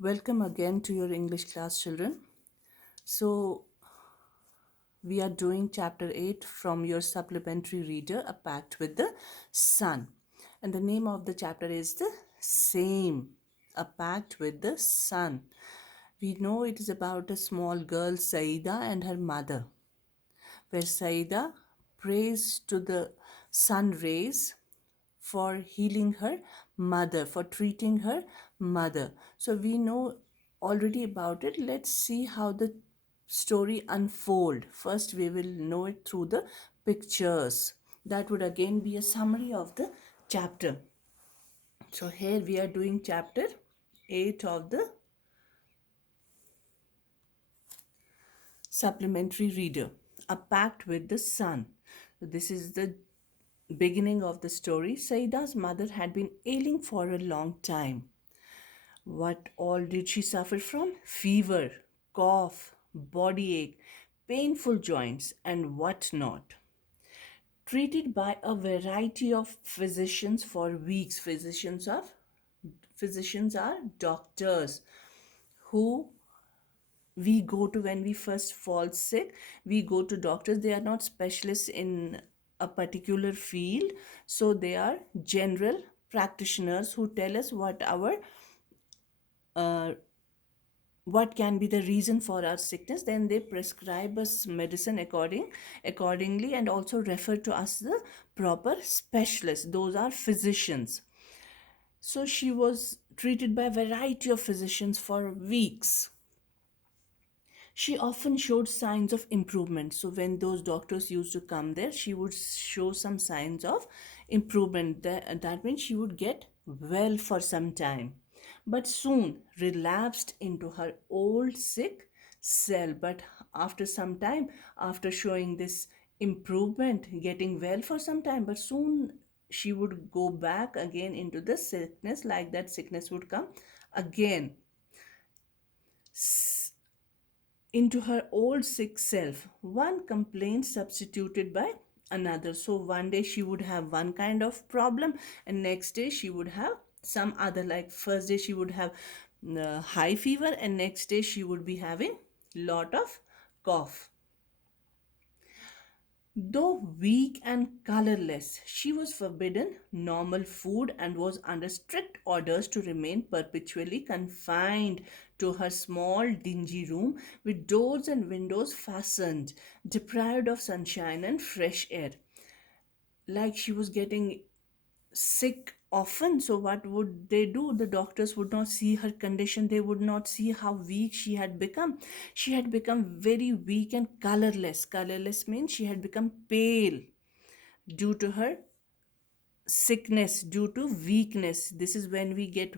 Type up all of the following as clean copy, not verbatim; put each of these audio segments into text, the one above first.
Welcome again to your English class, children. So, we are doing chapter 8 from your supplementary reader, A Pact with the Sun. And the name of the chapter is the same, A Pact with the Sun. We know it is about a small girl, Saida, and her mother, where Saida prays to the sun rays for healing her mother, for treating her mother. So we know already about it. Let's see how the story unfold. First, we will know it through the pictures. That would again be a summary of the chapter. So here we are doing chapter 8 of the supplementary reader, A Pact with the Sun. This is the beginning of the story. Saida's mother had been ailing for a long time. What all did she suffer from? Fever, cough, body ache, painful joints, and what not. Treated by a variety of physicians for weeks. Physicians are doctors who we go to when we first fall sick. We go to doctors. They are not specialists in a particular field, so they are general practitioners who tell us uh, what can be the reason for our sickness. Then they prescribe us medicine accordingly, and also refer to us the proper specialists. Those are physicians. So she was treated by a variety of physicians for weeks. She often showed signs of improvement. So when those doctors used to come there, she would show some signs of improvement. That means she would get well for some time, but soon relapsed into her old sick self. But after some time, after showing this improvement, getting well for some time, but soon she would go back again into the sickness. Like that sickness would come again into her old sick self, one complaint substituted by another. So one day she would have one kind of problem, and next day she would have some other. Like first day she would have high fever, and next day she would be having lot of cough. Though weak and colorless, she was forbidden normal food and was under strict orders to remain perpetually confined to her small, dingy room with doors and windows fastened, deprived of sunshine and fresh air. Like she was getting sick often, so what would they do? The doctors would not see her condition, they would not see how weak she had become. She had become very weak and colorless. Colorless means she had become pale due to her sickness, due to weakness. This is when we get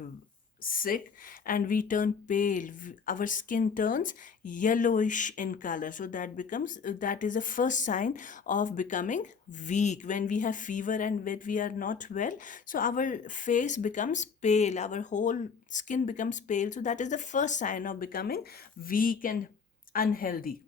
sick and we turn pale. Our skin turns yellowish in color. So that is the first sign of becoming weak. When we have fever and when we are not well, so our face becomes pale, our whole skin becomes pale. So that is the first sign of becoming weak and unhealthy.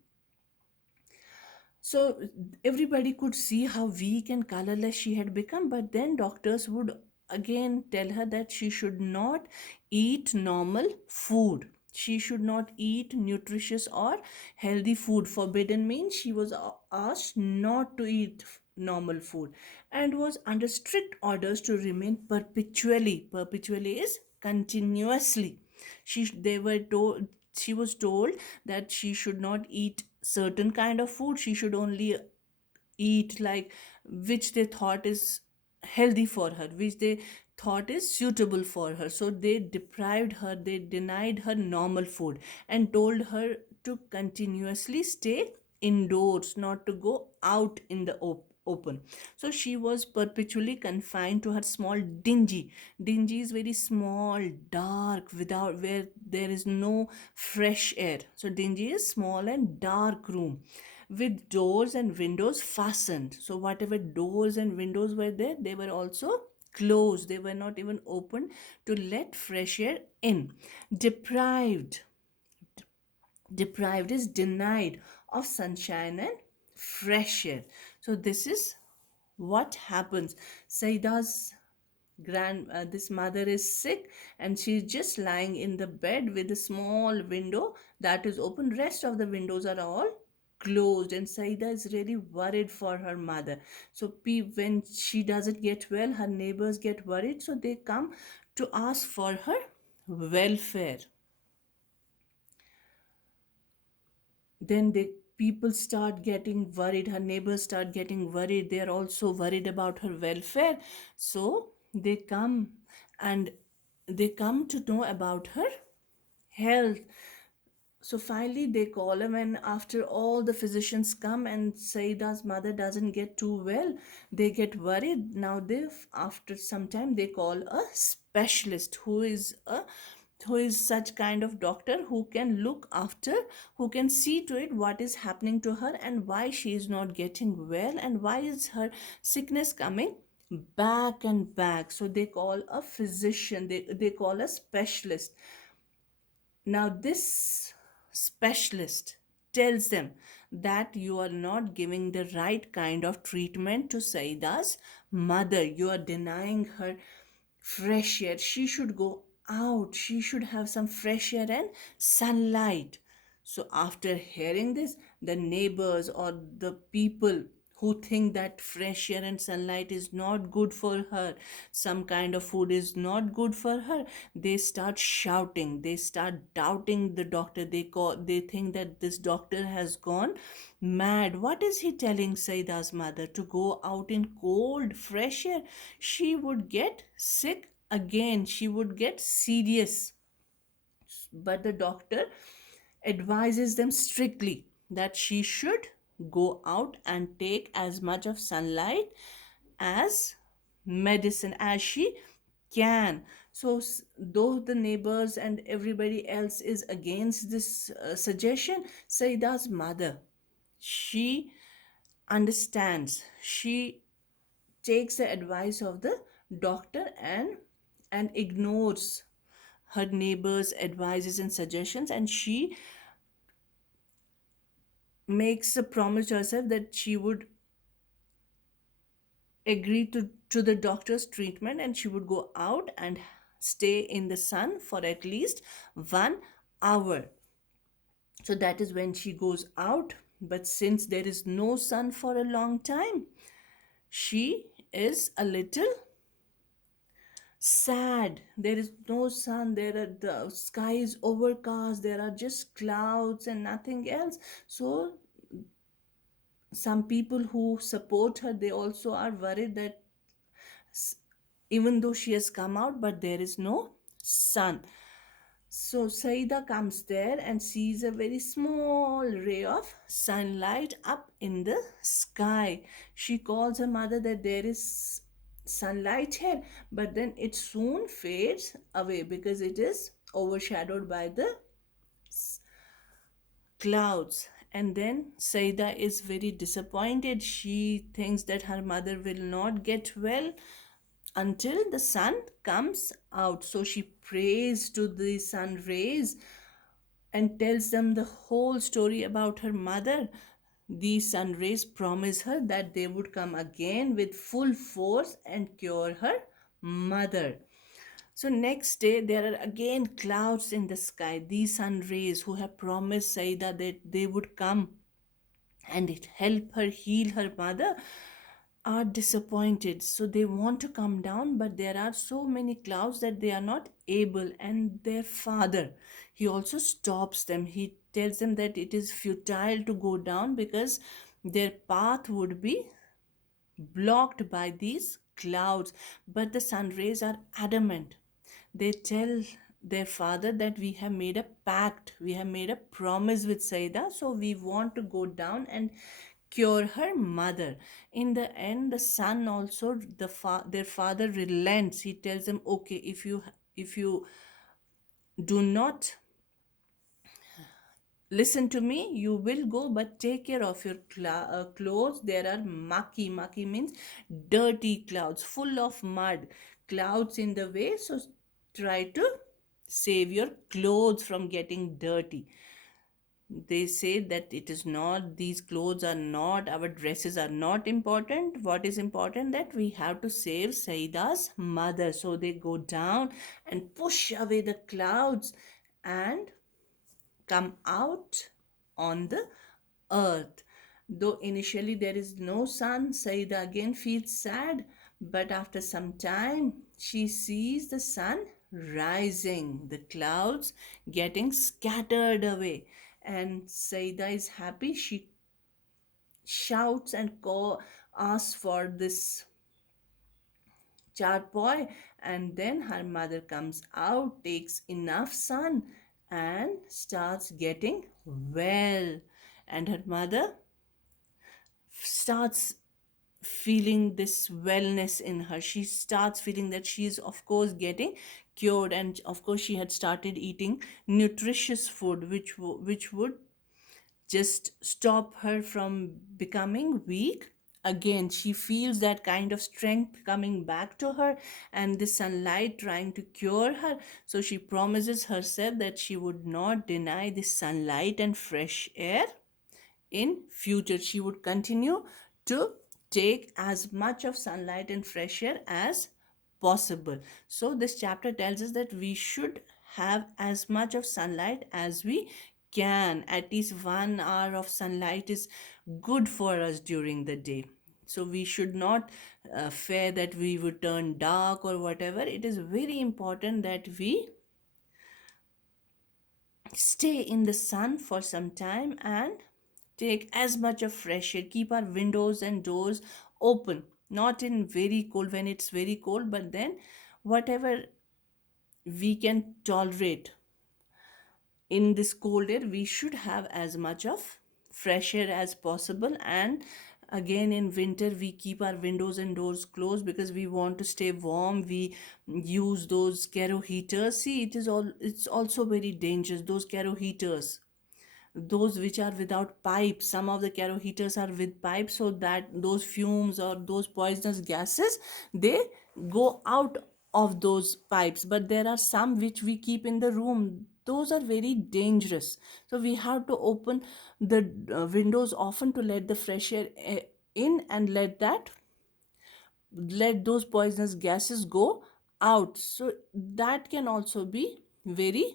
So everybody could see how weak and colorless she had become, but then doctors would again tell her that she should not eat normal food. She should not eat nutritious or healthy food. Forbidden means she was asked not to eat normal food and was under strict orders to remain perpetually. Perpetually is continuously. She was told that she should not eat certain kind of food. She should only eat like which they thought is healthy for her, which they thought is suitable for her. So they deprived her, they denied her normal food and told her to continuously stay indoors, not to go out in the open. So she was perpetually confined to her small dingy is very small, dark, without, where there is no fresh air. So dingy is small and dark room with doors and windows fastened. So whatever doors and windows were there, they were also closed. They were not even open to let fresh air in. Deprived. Deprived is denied of sunshine and fresh air. So this is what happens. Saida's This mother is sick, and she's just lying in the bed with a small window that is open. Rest of the windows are all closed, and Saida is really worried for her mother. So when she doesn't get well, her neighbors get worried, so they come to ask for her welfare. Then the people start getting worried, her neighbors start getting worried, they're also worried about her welfare. So they come, and they come to know about her health. So finally they call him, and after all the physicians come and Saida's mother doesn't get too well, they get worried. Now they, after some time, they call a specialist who is such kind of doctor who can look after, who can see to it what is happening to her and why she is not getting well and why is her sickness coming back and back. So they call a physician, they call a specialist. Now, this specialist tells them that you are not giving the right kind of treatment to Saida's mother. You are denying her fresh air. She should go out, she should have some fresh air and sunlight. So, after hearing this, the neighbors or the people who think that fresh air and sunlight is not good for her, some kind of food is not good for her, they start shouting, they start doubting the doctor. They think that this doctor has gone mad. What is he telling Saida's mother to go out in cold fresh air? She would get sick again, she would get serious. But the doctor advises them strictly that she should go out and take as much of sunlight as medicine as she can. So though the neighbors and everybody else is against this suggestion, Saida's mother, she understands, she takes the advice of the doctor and ignores her neighbors advices and suggestions, and she makes a promise to herself that she would agree to the doctor's treatment and she would go out and stay in the sun for at least 1 hour. So that is when she goes out. But since there is no sun for a long time, she is a little sad. There is no sun, the sky is overcast, there are just clouds and nothing else. So some people who support her, they also are worried that even though she has come out, but there is no sun. So Saida comes there and sees a very small ray of sunlight up in the sky. She calls her mother that there is sunlight here, but then it soon fades away because it is overshadowed by the clouds. And then Saida is very disappointed. She thinks that her mother will not get well until the sun comes out. So she prays to the sun rays and tells them the whole story about her mother. The sun rays promise her that they would come again with full force and cure her mother. So next day there are again clouds in the sky. These sun rays who have promised Saida that they would come and it help her heal her mother are disappointed. So they want to come down, but there are so many clouds that they are not able. And their father, he also stops them. He tells them that it is futile to go down because their path would be blocked by these clouds. But the sun rays are adamant. They tell their father that we have made a pact, we have made a promise with Saida, so we want to go down and cure her mother. In the end, the son also, their father relents. He tells them, okay, if you do not listen to me, you will go, but take care of your clothes. There are maki means dirty clouds full of mud, clouds in the way, so try to save your clothes from getting dirty. They say that it is not, these clothes are not, our dresses are not important. What is important, that we have to save Saida's mother. So they go down and push away the clouds and come out on the earth. Though initially there is no sun, Saida again feels sad, but after some time she sees the sun rising, the clouds getting scattered away, and Saida is happy. She shouts and asks for this charpoy, and then her mother comes out, takes enough sun, and starts getting well. And her mother starts feeling this wellness in her. She starts feeling that she is, of course, getting cured, and of course, she had started eating nutritious food, which would just stop her from becoming weak. Again, she feels that kind of strength coming back to her, and the sunlight trying to cure her. So she promises herself that she would not deny the sunlight and fresh air in future. She would continue to take as much of sunlight and fresh air as possible. So this chapter tells us that we should have as much of sunlight as we can. At least 1 hour of sunlight is good for us during the day. So we should not fear that we would turn dark or whatever. It is very important that we stay in the sun for some time and take as much of fresh air. Keep our windows and doors open, not in very cold, when it's very cold, but then whatever we can tolerate in this cold air, we should have as much of fresh air as possible. And again, in winter we keep our windows and doors closed because we want to stay warm. We use those kero heaters. See, it's also very dangerous, those kero heaters, those which are without pipes. Some of the kero heaters are with pipes, so that those fumes or those poisonous gases, they go out of those pipes. But there are some which we keep in the room, those are very dangerous. So we have to open the windows often to let the fresh air in, and let those poisonous gases go out. So that can also be very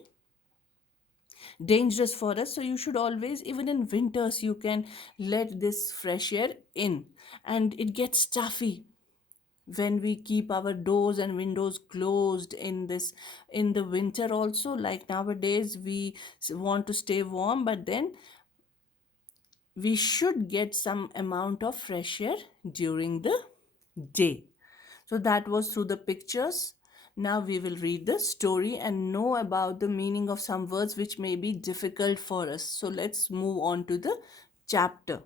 dangerous for us. So you should always, even in winters, you can let this fresh air in. And it gets stuffy when we keep our doors and windows closed in the winter also. Like nowadays we want to stay warm, but then we should get some amount of fresh air during the day. So that was through the pictures. Now we will read the story and know about the meaning of some words which may be difficult for us. So let's move on to the chapter.